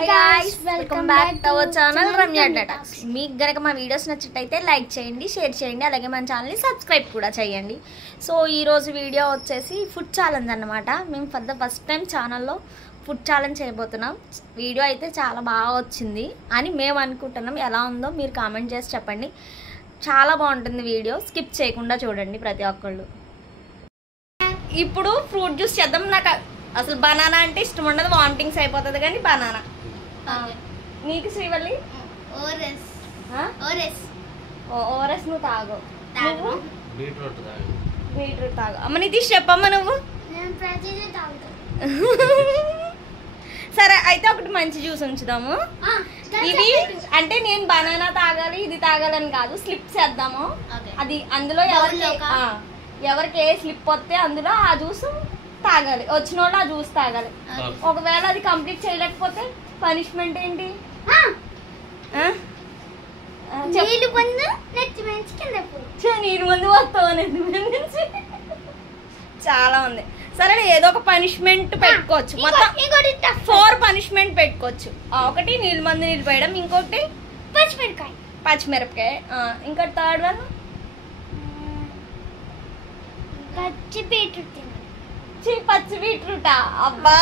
Hi guys, welcome back to our channel Ramya Talks. మీకు గనక మా వీడియోస్ నచ్చినట్లయితే లైక్ చేయండి, షేర్ చేయండి, అలాగే మన ఛానల్ని సబ్స్క్రైబ్ కూడా చేయండి. సో ఈ రోజు వీడియో వచ్చేసి ఫుడ్ ఛాలెంజ్ అన్నమాట. మేము ఫర్ ద ఫస్ట్ టైం ఛానల్లో ఫుడ్ ఛాలెంజ్ చేయబోతున్నాం. వీడియో అయితే చాలా బాగా వచ్చింది అని మేము అనుకుంటున్నాం. ఎలా ఉందో మీరు కామెంట్ చేసి చెప్పండి. చాలా బాగుంటుంది వీడియో, స్కిప్ చేయకుండా చూడండి ప్రతి ఒక్కళ్ళు. ఇప్పుడు ఫ్రూట్ జ్యూస్ చేద్దాం. నాకు అసలు బనానా అంటే ఇష్టం ఉండదు, వామిటింగ్స్ అయిపోతుంది. కానీ బనానా నీకు శ్రీవల్లి ఓఆర్ఎస్ నువ్వు తాగు, బీట్రూట్ తాగు. అమ్మ నితీష్ చెప్పమ్మా నువ్వు. సరే అయితే ఒకటి మంచి జ్యూస్ ఉంచుదాము. ఇది అంటే నేను బనానా తాగాలి ఇది తాగాలని కాదు, స్లిప్ చేద్దాము. అది అందులో ఎవరికి ఏ స్లిప్ వస్తే అందులో ఆ జ్యూస్ తాగాలి, వచ్చిన వాళ్ళు ఆ జ్యూస్ తాగాలి. ఒకవేళ అది కంప్లీట్ చేయలేకపోతే పనిష్మెంట్ ఏంటి? నీరు ముందు వస్తావు. చాలా ఉంది. సరే ఏదో ఒక పనిష్మెంట్ పెట్టుకోవచ్చు. మొత్తం 4 పనిష్మెంట్ పెట్టుకోవచ్చు. ఒకటి నీళ్ళు మందు నీళ్ళు పోయడం, ఇంకొకటి పచ్చిమిరపకాయ, ఇంకోటి థర్డ్ వన్ పచ్చి బీట్రూటా. అబ్బా.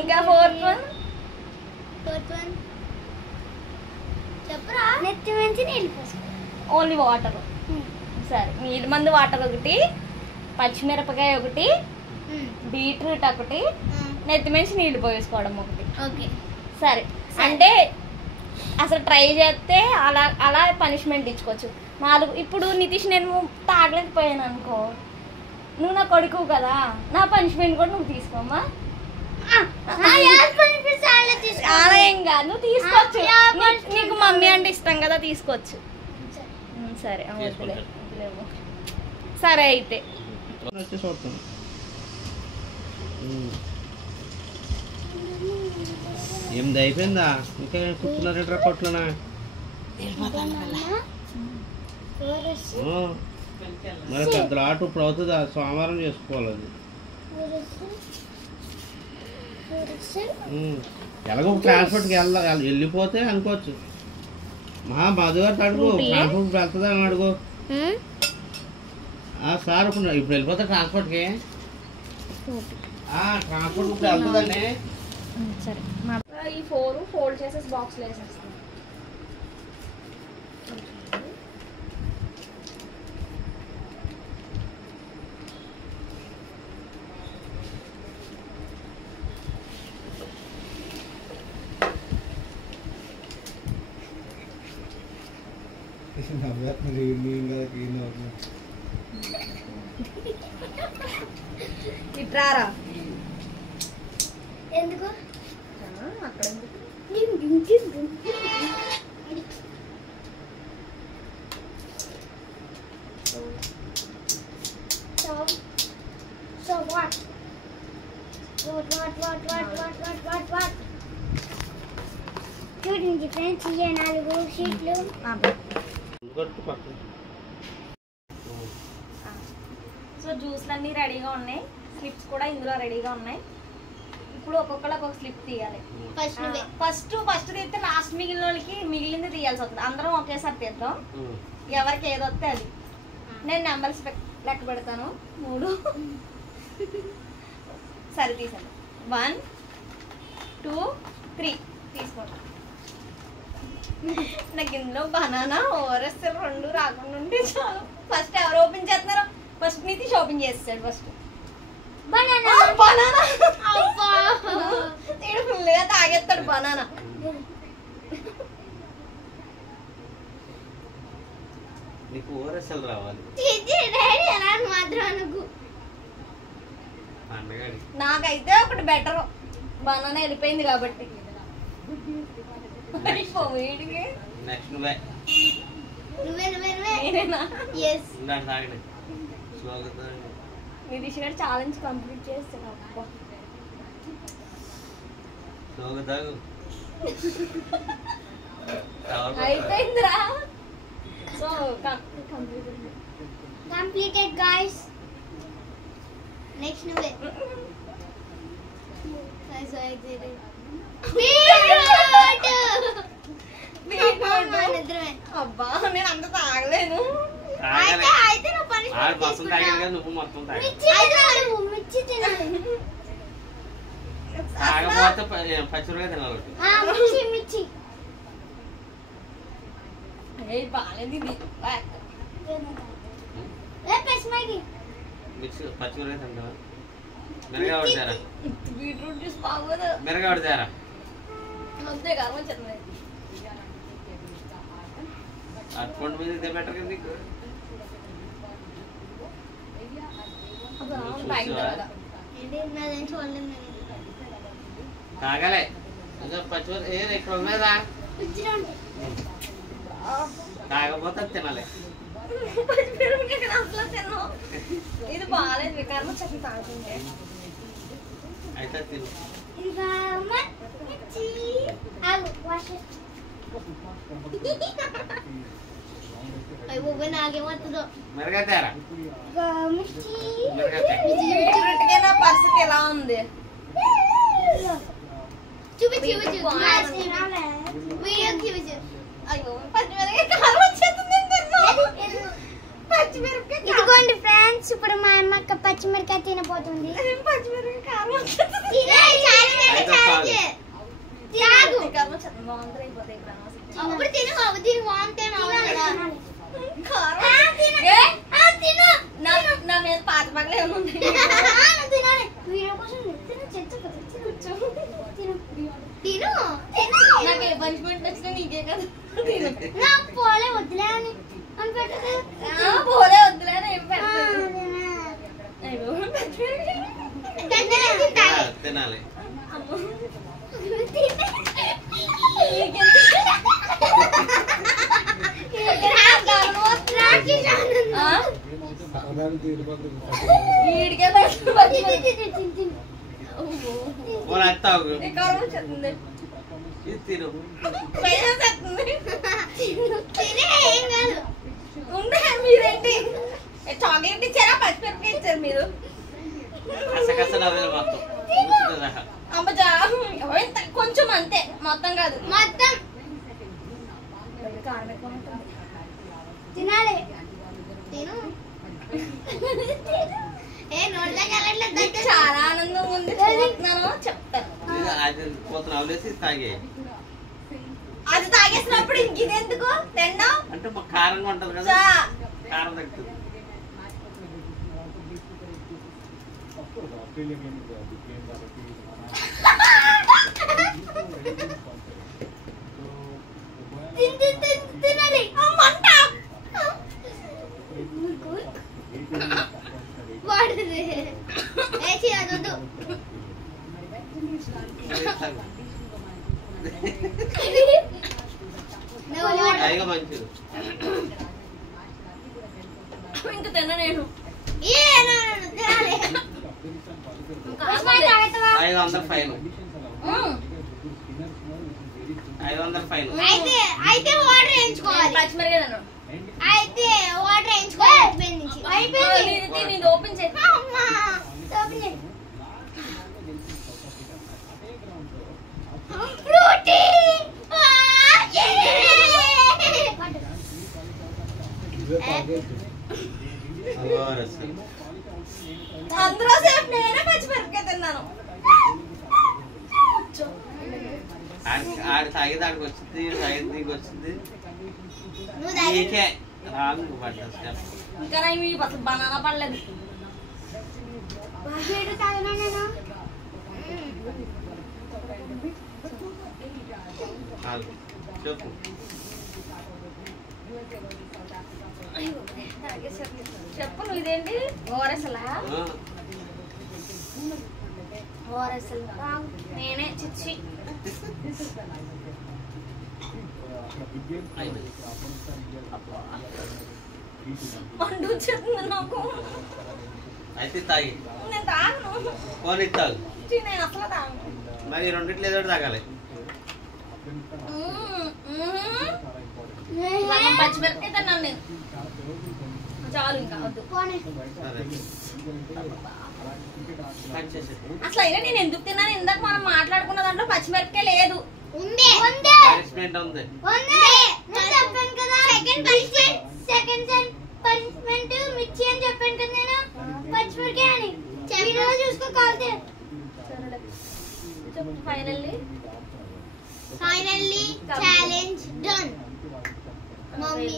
ఇంకా ఫోర్త్ వన్ ఓన్లీ వాటర్. సరే నీళ్ళ మందు వాటర్ ఒకటి, పచ్చిమిరపకాయ ఒకటి, బీట్రూట్ ఒకటి, నెత్తిమించి నీళ్ళు పోసుకోవడం ఒకటి. సరే అంటే అసలు ట్రై చేస్తే అలా అలా పనిష్మెంట్ ఇచ్చుకోవచ్చు. 4. ఇప్పుడు నితీష్ నేను తాగలేకపోయాను అనుకో, నువ్వు నా కొడుకు కదా, నా పనిష్మెంట్ కూడా నువ్వు తీసుకోమ్మా. అలా ఏం కాదు, నువ్వు తీసుకోవచ్చు. నీకు మమ్మీ అంటే ఇష్టం కదా, తీసుకోవచ్చు. సరే సరే అయితే ఏమిది అయిపోయిందా? ఇంకా కూర్చున్నారేట్రా కొట్లనా? మరి పెద్ద ఆట ఇప్పుడు అవుతుందా? సోమవారం చేసుకోవాలి అది. ఎలాగో ట్రాన్స్పోర్ట్కి వెళ్ళిపోతే అనుకోవచ్చు. మధుగారు అడుగు, ట్రాన్స్పోర్ట్ వెళ్తుందా అని అడుగు. సార్ ఇప్పుడు వెళ్ళిపోతే ట్రాన్స్పోర్ట్కి ట్రాన్స్పోర్ట్ ఇప్పుడు వెళ్తుందండి. సరే ఈ 4 ఫోల్డ్ చేసేసి బాక్స్లో వేసేస్తాను. ఇట్రారా ఎందుకు అక్కడ చూడండి ఫ్రెండ్స్, ఇయ్యే 4 షీట్లు. సో జ్యూస్లు అన్నీ రెడీగా ఉన్నాయి, స్లిప్స్ కూడా ఇందులో రెడీగా ఉన్నాయి. ఇప్పుడు ఒక్కొక్కరు ఒక్కొక్క స్లిప్ తీయాలి. ఫస్ట్ తీస్తే లాస్ట్ మిగిలిన వాళ్ళకి మిగిలింది తీయాల్సి వస్తుంది. అందరం ఒకేసారి తీద్దాం, ఎవరికి ఏది వస్తే అది. నేను నెంబర్స్ లెక్క పెడతాను. 3. సరే తీసాను. 1 2 3 తీసుకోండి. నాకు ఇందులో బనానా ఓఆర్ఎస్ 2 రాకుండా ఉంటే చాలు. ఫస్ట్ ఎవరు ఓపెన్ చేస్తున్నారో? ఫస్ట్ నితీష్ ఓపెన్ చేస్తాడు. ఫస్ట్ బనానా ఫుల్గా తాగేస్తాడు బనానా. నాకైతే ఒకటి బెటర్, బనానా వెళ్ళిపోయింది కాబట్టి. నితీష్ గారు ఛాలెంజ్ కంప్లీట్ చేస్తాను. అయిపోయిందిరా. So completed guys. నెక్స్ట్ నువ్వే. అబ్బా నేను అంత తాగలేను. మొత్తం తాగాలి కదా, నువ్వు మొత్తం తాగాలి. తాగకపోతే పచ్చిమిరకాయ తినాలి. బాగాలేదు ఇది. మిక్సీ పచ్చిమిరకాయ తింటావా? మిరగా పడతారా? బీట్రూట్ జ్యూస్ బాగోదు. మిరగా పడతారా? అంతే కాదు చెప్పలేదు. అరపండు మీద ఇదే బెటర్ కదా నీకు. తాగాలే పచ్చిమిరకాయ ఇక్కడ ఉన్నదా? తాగపోతే తినాలి. ఇది బాగాలేదు. వికారమ చట్నీ తాగుతుంటే అయితే తిను. నాకేమవుతుందో మిరగాయ తేరా? నా పరిస్థితి ఎలా ఉంది? చూపించు వీడియో చూపించు. అయ్యో పచ్చిమిరకాయ కారం వచ్చేస్తుంది. ఇదిగోండి ఫ్రెండ్స్, ఇప్పుడు మా అమ్మక్క పచ్చిమిరకాయ తినబోతుంది. పచ్చిమిరకాయ కారం అప్పుడు తిను నా మీద పాత పగలే ఉంది. నాకు ఏ పంచిమెంట్ వచ్చినా నీకే కదా. పోలే వద్దులే అని పోలే వద్దులే అని ఏం తినాలి. తిను మీరేంటి చాక్లెట్ ఇచ్చారా పచ్చిమిరపకాయ ఇచ్చారు మీరు? కొంచెం అంతే, మొత్తం కాదు. మొత్తం తినాలి. తిను. చాలా ఆనందంగా ఉంది. చూస్తున్నాను చెప్తాను. అది తాగేసినప్పుడు ఇంక ఇదెందుకు తిండం అంటే కారంగా ఉంటది కదా, కారం తగ్గుతుంది. తినాలి. వాడుతుంది అదొద్దు. మంచిది. ఇంక తిన్నా నేను. 500 ఫైన్. 500 ఫైన్. అయితే వాటర్ వేయించుకోవాలి. పచ్చిమిరకాయ తిన్నాను. అయితే వాటర్ వేయించుకోవాలి. అయిపోయింది. ఓపెన్ చేసి అందరూ సేపు నేనే పచ్చిమిరపకాయ తిన్నాను. ఆడి తాగి దానికి వచ్చింది, తాగింది దీనికి వచ్చింది. నీకే రాదు పడ్డా. ఇంకా నేను అసలు బనానా పడలేదు. చెప్పు. చెప్పు నువ్వు ఇదేంటి? ఓరసలా? ఓరసలు నేనే చిచ్చి. మండు వచ్చేస్తుంది నాకు. అయితే తాగి. నేను తాగను. పోనీ తాగు. నేను అసలు తాగను. మరి రెండిట్లో ఏదో తాగాలి. పచ్చిమిరపకాయ తిన్నాను నేను. చాలు ఇంకా వద్దు. అసలు అయినా నేను ఎందుకు తిన్నాను? ఇందాక మనం మాట్లాడుకున్న దాంట్లో పచ్చిమిరపకాయ లేదు. ఉంది పనిష్మెంట్ ఉంది. నేను చెప్పాను కదా సెకండ్ పనిష్మెంట్ మిర్చి అని చెప్పాను కదా నేను. పచ్చిమిరపకాయ అని వీడియో చూసుకో కాల్తే. Finally challenge done. మమ్మీ